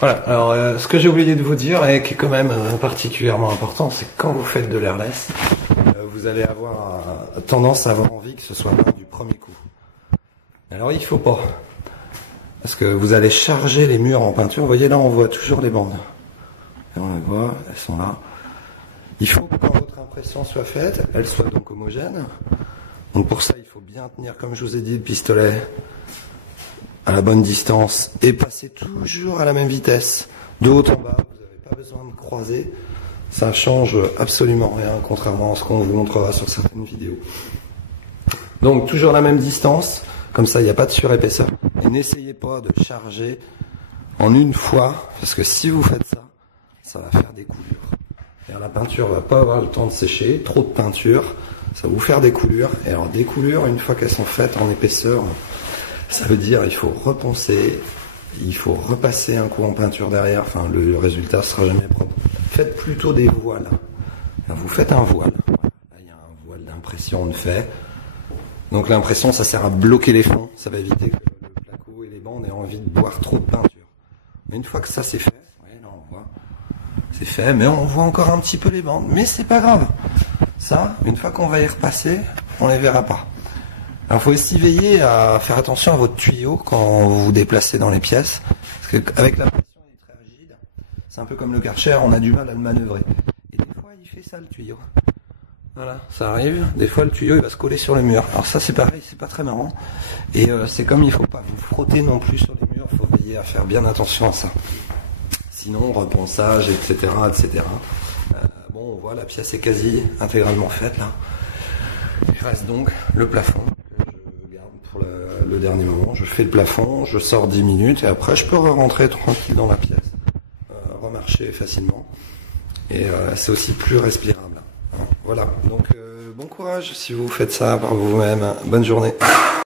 Voilà, alors ce que j'ai oublié de vous dire et qui est quand même particulièrement important, c'est que quand vous faites de l'airless, vous allez avoir tendance à avoir envie que ce soit bien du premier coup. Alors il faut pas, parce que vous allez charger les murs en peinture. Vous voyez là, on voit toujours les bandes. Et on les voit, elles sont là. Il faut que quand votre impression soit faite, elle soit donc homogène. Donc pour ça, il faut bien tenir, comme je vous ai dit, le pistolet à la bonne distance et passer toujours à la même vitesse, de haut en bas. Vous n'avez pas besoin de croiser. Ça change absolument rien, contrairement à ce qu'on vous montrera sur certaines vidéos. Donc toujours la même distance, comme ça il n'y a pas de surépaisseur. Et n'essayez pas de charger en une fois, parce que si vous faites ça, ça va faire des coulures. Et la peinture va pas avoir le temps de sécher, trop de peinture, ça va vous faire des coulures. Et alors des coulures, une fois qu'elles sont faites en épaisseur, ça veut dire il faut reponcer, il faut repasser un coup en peinture derrière, enfin le résultat sera jamais propre. Faites plutôt des voiles. Là, vous faites un voile. Là, il y a un voile d'impression de fait. Donc l'impression, ça sert à bloquer les fonds, ça va éviter que le placo et les bandes aient envie de boire trop de peinture. Mais une fois que ça c'est fait, ouais, là on voit, c'est fait, mais on voit encore un petit peu les bandes, mais c'est pas grave. Ça, une fois qu'on va y repasser, on les verra pas. Alors il faut aussi veiller à faire attention à votre tuyau quand vous vous déplacez dans les pièces, parce qu'avec la pression il est très rigide, c'est un peu comme le Karcher, on a du mal à le manœuvrer. Et des fois il fait ça le tuyau. Voilà, ça arrive, des fois le tuyau il va se coller sur le mur. Alors ça c'est pareil, c'est pas très marrant. Et c'est comme il faut pas vous frotter non plus sur les murs, il faut veiller à faire bien attention à ça. Sinon reponçage, etc. etc. Bon on voit la pièce est quasi intégralement faite là. Il reste donc le plafond. Pour le dernier moment, je fais le plafond, je sors 10 minutes et après je peux rentrer tranquille dans la pièce, remarcher facilement et c'est aussi plus respirable. Voilà, donc bon courage si vous faites ça par vous-même, bonne journée.